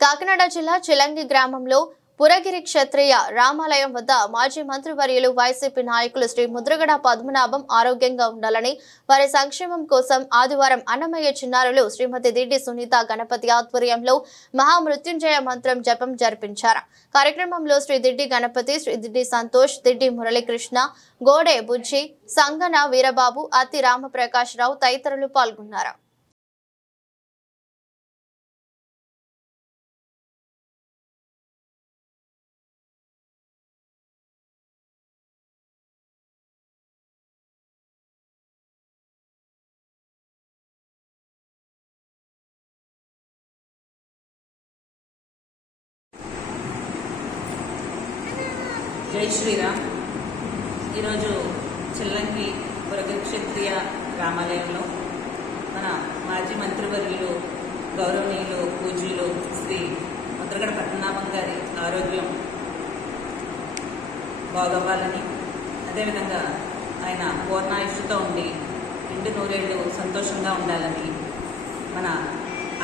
కాకినాడ జిల్లా చిలంగి గ్రామంలో పురగిరి క్షత్రియ రామాలయం వద్ద మాజీ మంత్రివర్యులు వైసీపీ నాయకులు శ్రీ ముద్రగడ పద్మనాభం ఆరోగ్యంగా ఉండాలని వారి సంక్షేమం కోసం ఆదివారం అన్నమయ్య చిన్నారులు శ్రీమతి దిడ్డి సునీత గణపతి ఆధ్వర్యంలో మహామృత్యుంజయ మంత్రం జపం జరిపించారు. కార్యక్రమంలో శ్రీ దిడ్డి గణపతి, శ్రీ దిడ్డి సంతోష్, దిడ్డి మురళీకృష్ణ, గోడే బుజ్జి, సంగన వీరబాబు, అతి రామప్రకాశ్ రావు తదితరులు పాల్గొన్నారు. జై శ్రీరామ్. ఈరోజు చిల్లంగి పురగిరి క్షత్రియ రామాలయంలో మన మాజీ మంత్రివర్యులు గౌరవనీయులు పూజ్యులు శ్రీ ముద్రగడ పద్మనాభం గారి ఆరోగ్యం బాగవ్వాలని, అదేవిధంగా ఆయన పూర్ణాయుష్తో ఉండి నిండు నూరేళ్లు సంతోషంగా ఉండాలని మన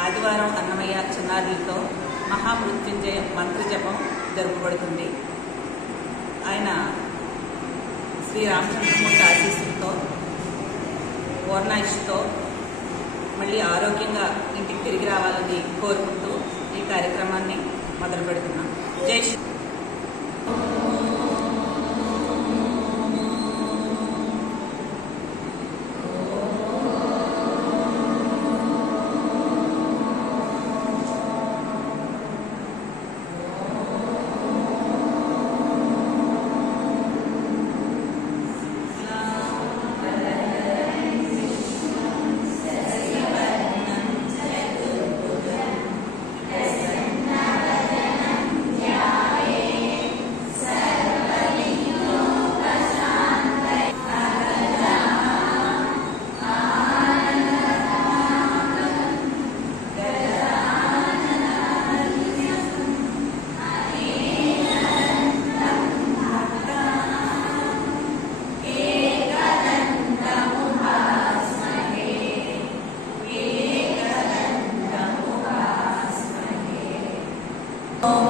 ఆదివారం అన్నమయ్య చిన్నారులతో మహామృత్యుంజయ మంత్ర జపం జరుపబడుతుంది. ఆయన శ్రీరామచంద్రమూర్తి ఆశీస్సులతో పూర్ణాయుష్తో మళ్ళీ ఆరోగ్యంగా ఇంటికి తిరిగి రావాలని కోరుకుంటూ ఈ కార్యక్రమాన్ని మొదలు పెడుతున్నాం. జై శ్రీ. ఓం